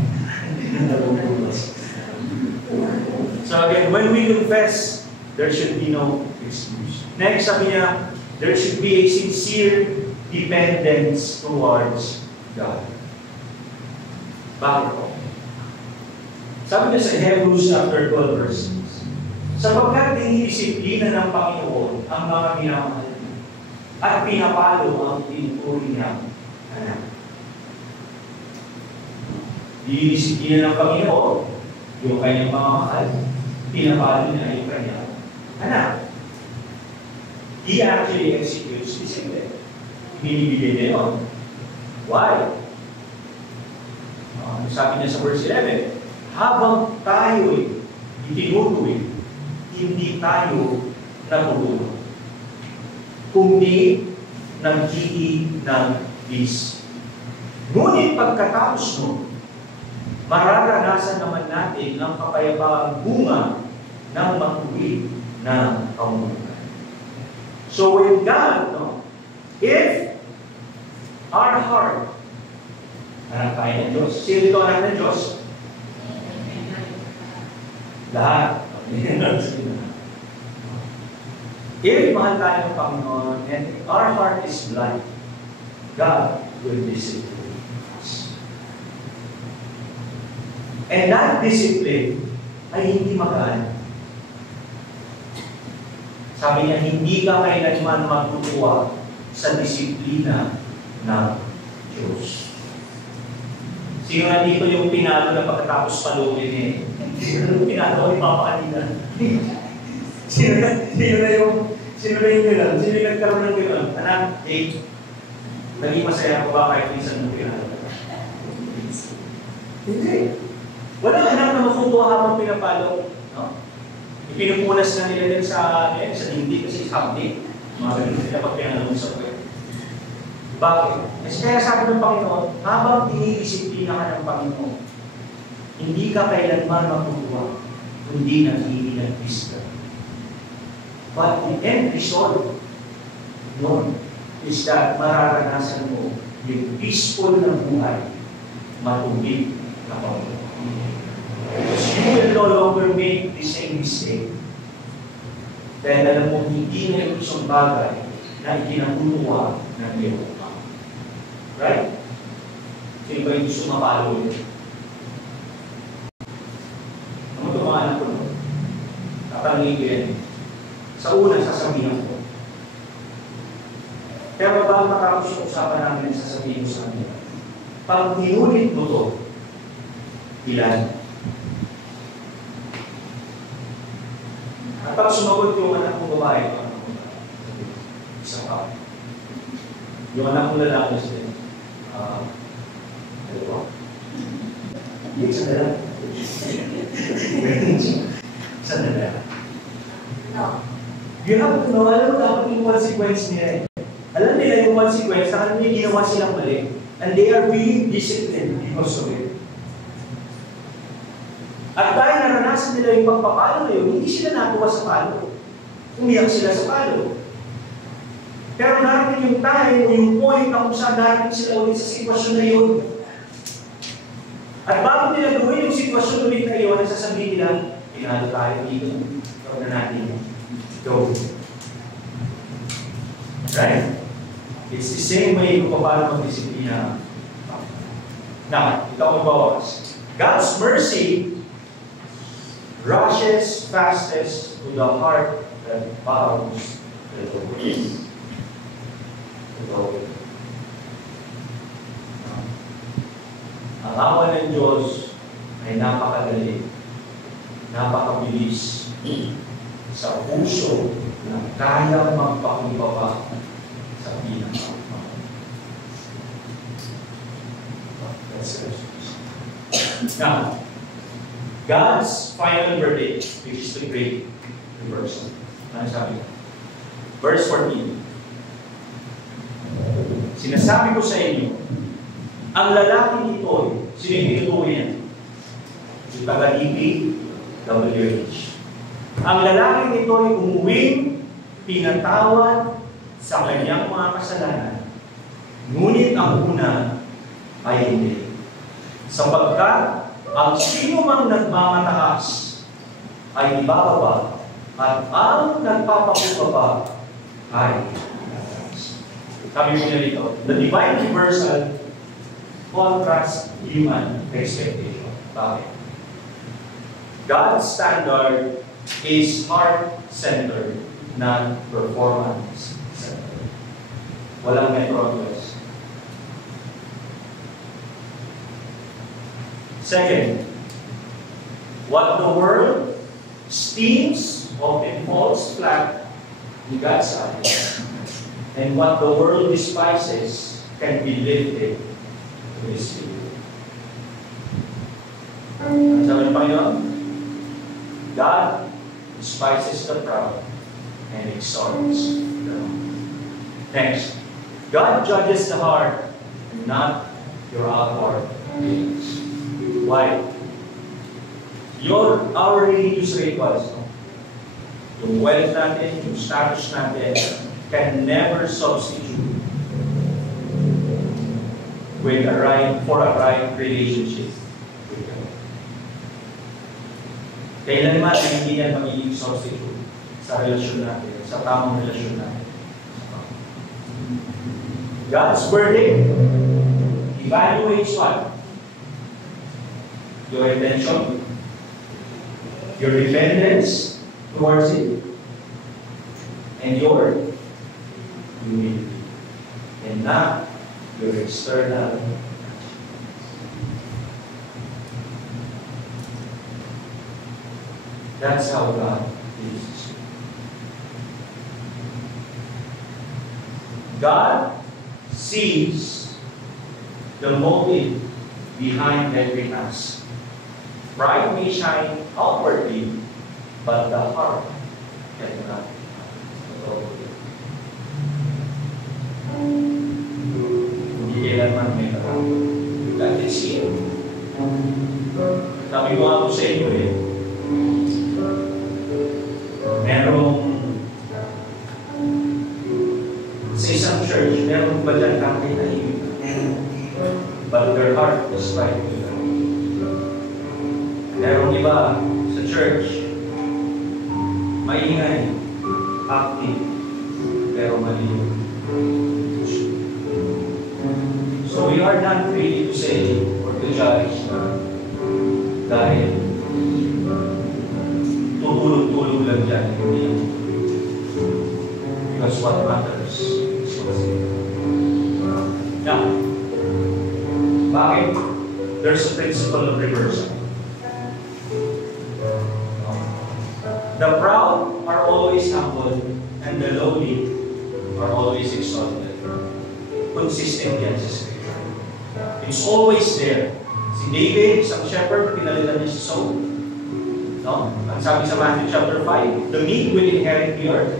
So again, when we confess, there should be no excuse. Next, sabi niya, there should be a sincere dependence towards God. Bakit po? Sabi niya sa Hebrews chapter 12 verse 6, sapagkat dinidisiplina ng Panginoon ang mga minamahal niya at pinapalo ang tinuturi niya anak. Dinidisiplina ng Panginoon yung kanyang mga mahal, pinapalo niya yung kanyang anak. He actually executes discipline. Binibigay niya yun. Why? Sabi niya sa verse 11, habang tayo'y itinutuloy, hindi tayo natutulog. kundi naghihi ng peace. Ngunit pagkatapos nun, mararanasan naman natin ang kapayapaang bunga ng matuwid na kamunuan. So with God, if our heart, anak tayo ng Diyos. Sino ito anak ng Diyos? Lahat. If mahal tayo ng Panginoon and our heart is blind, God will discipline us. And that discipline ay hindi magaan. Sabi niya, hindi ka kailanman matutuwa sa disiplina ng Diyos. Sino na dito yung pinalo na pagkatapos paluin eh? Sino yung pinalo ni Papa kanina? Sino na yung gano'n? Sino yung nagkaroon ng gano'n? Anak, naging masaya ko ba kahit minsan yung pinalo? Hindi. Walang anak na matutuwa habang pinapalo. No? Ipinupunas na nila din sa dindi kasi something. Mga ganun sila pag pinalo sa kwento. Bakit? Kasi kaya sabi ng Panginoon, habang dinidisiplina ka ng Panginoon, hindi ka kailanman matutuwa, kundi nag-iilag-is ka. But the end result noon is that mararanasan mo yung peaceful na buhay, matubig na Panginoon. Because you will no longer make the same mistake. Dahil alam mo, hindi na yung isang bagay na ikinakunuwa ng iyong. Right? Sino ba yung gusto mapalo yun? Ano ito mga anak ko? Tatanungin ko yan. Sa una, sasabihan ko. Pero bago matapos yung usapan namin, sasabihin ko sa kanila. Pag inulit mo to, ilan? At pag sumagot yung anak kong babae, isa pa. Yung anak kong lalaki sila. Yung sandala. Sandala. You have to know, alam mo dapat yung consequence nila. Alam nila yung consequence, na kanina ginawa silang mali. And they are being disciplined because of it. At dahil naranasan nila yung pagpapalo na yun, hindi sila natuwa sa palo. Umiyak sila sa palo. Pero darating yung time, yung point na kung saan darating sila ulit sa sitwasyon na yun. At bago nila gawin yung sitwasyon ulit na yun, sasabihin nila, pinalo tayo dito. Gawin na natin. Go. Right? It's the same way kung paano mag-disiplina. Now, ikaw magbawas. God's mercy rushes fastest to the heart that bows the Lord. Ang awa ng Diyos ay napakadali, napakabilis sa puso na kayang magpakumbaba sa pinaka. Now, God's final verdict, which is the great reversal. Ano sabi? Verse 14. Sinasabi ko sa inyo, ang lalaki nito, sino yung tinutukoy niya? Yung taga-DPWH. Ang lalaki nito ay umuwing pinatawad sa kanyang mga kasalanan. Ngunit ang una ay hindi. Sapagkat ang sino mang nagmamataas ay ibababa at ang nagpapakubaba ay sabi mo niya dito, the divine reversal contrasts human expectation. Bakit? God's standard is heart-centered, not performance-centered. Walang may progress. Second, what the world esteems often falls flat in God's eyes. And what the world despises can be lifted to His feet. Ang sabi ng Panginoon, God despises the proud and exalts the humble. Next, God judges the heart and not your outward appearance. Why? Our religious rituals, yung wealth natin, yung status natin, can never substitute with for a right relationship with God. Kailanman ay hindi yan magiging substitute sa relasyon natin, sa tamang relasyon natin. God's verdict evaluates what? Your intention, your dependence towards it, and your humility, and not your external. That's how God is. God sees the motive behind every task. Pride may shine outwardly, but the heart cannot. Hindi kailanman may nakakot. God can see it. Sabi ko ako sa inyo merong sa isang church, merong ba dyan kahit tahimik? But their heart is right with God. Merong iba sa church, maingay, active, pero maliit. So we are not free to say or to judge dahil tutulog-tulog lang dyan, hindi. Because what matters is what's there. Now, bakit? There's a principle of reversal. The proud are always humble, and the lowly are always exalted. Consistent yan sa Scripture. It's always there. Si David, isang shepherd, pinalitan niya si Saul. No? Ang sabi sa Matthew chapter 5, the meek will inherit the earth.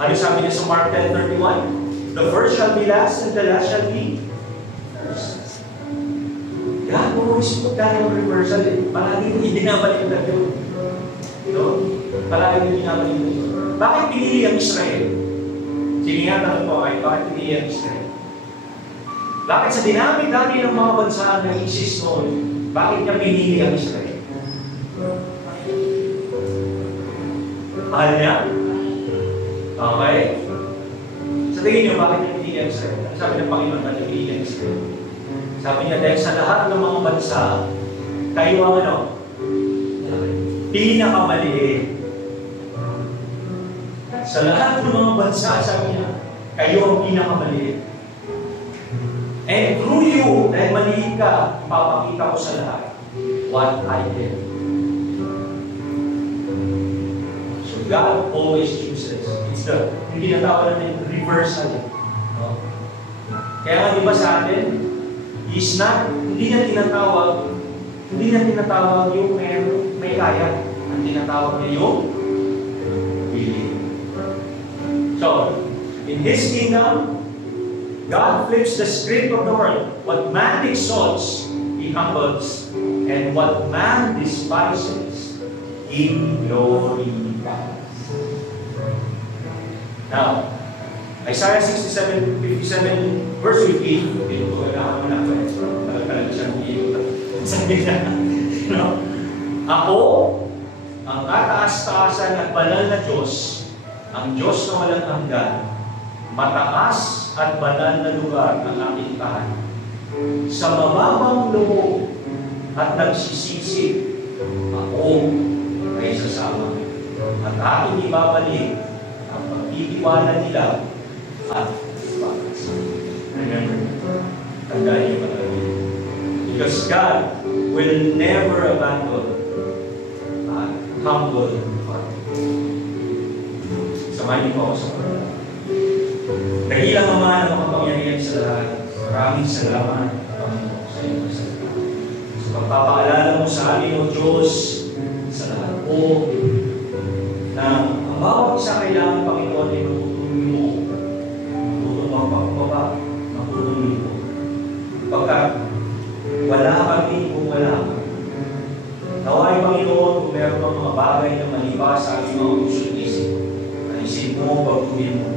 Ano sabi niya sa Mark 10:31? The first shall be last, and the last shall be first. God always put that in reversal. Palagi hindi binabalik na yun. No? Palagi hindi binabalik na yun. Bakit pinili ang Israel? Siningatan ko ay, bakit pinili ang Israel? Bakit sa dinami-dami ng mga bansa na exist noon, bakit niya pinili ang Israel? Mahal niya? Okay? Sa tingin niyo, bakit niya pinili ang Israel? Ano sabi ng Panginoon na niya pinili ang Israel? Sabi niya, dahil sa lahat ng mga bansa, kayo ang ano? Pinakamaliit. Sa lahat ng mga bansa, sabi niya, kayo ang pinakamaliit. And through you, dahil maliit ka, ipapakita ko sa lahat what I did. So God always chooses. It's the, hindi natawag natin reversal. No? Kaya nga di ba sa atin, He's not, hindi niya tinatawag yung may kaya. Ang tinatawag niya yung willing. So, in His kingdom, God flips the script of the world. What man exalts, He humbles. And what man despises, He glorifies. Now, Isaiah 57, verse 15, ako, ang kataas-taasan at banal na Diyos, ang Diyos na walang hanggan, mataas at banal na lugar ang aking tahanan. Sa mababang loob at nagsisisi, ako ay sasama. At aking ibabalik ang pagtitiwala nila at pagkasama. Remember, tandaan niyo palagi. Because God will never abandon a humble heart. Samahin niyo ako sa pagkakasama. Dahilang Ama na makapangyarihan sa lahat, maraming salamat, Panginoon, sa iyong pasalita. Sa pagpapaalala mo sa amin, O Diyos, sa lahat po, na ang bawat isa kailangan, Panginoon, ay matutuloy mo loobin mo.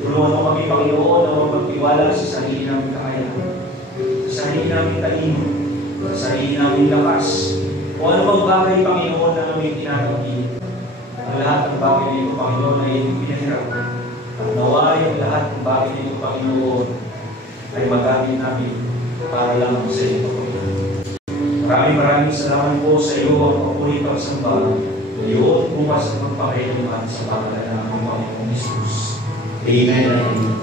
Tulungan mo kami, Panginoon, na huwag magtiwala sa sarili namin kakayahan, sa sarili namin talino, sa sarili namin lakas. Kung ano bang bagay, Panginoon, na aming tinatawin. Ang lahat ng bagay nito, Panginoon, ay hindi pinahirap. At naway ang lahat ng bagay nito, Panginoon, ay magamit namin para lang sa iyo, Panginoon. Maraming salamat po sa iyo ang papuri pagsamba. Ngayon, bukas ang magpakailangan sa pangalan ng Panginoong Jesus. Amen.